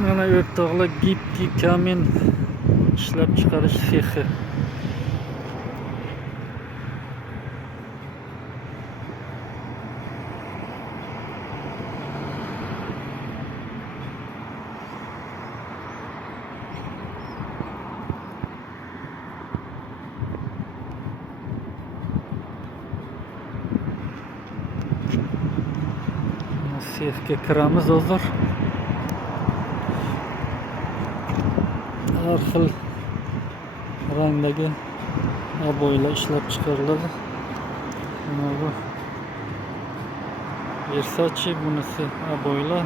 Mana o'rtoqlar gipki kamin ishlab chiqarish sexi. Sexga kiramiz hozir. Har xil rangdagi aboylar ishlab chiqariladi. Mana bu Versace, bunisi aboylar.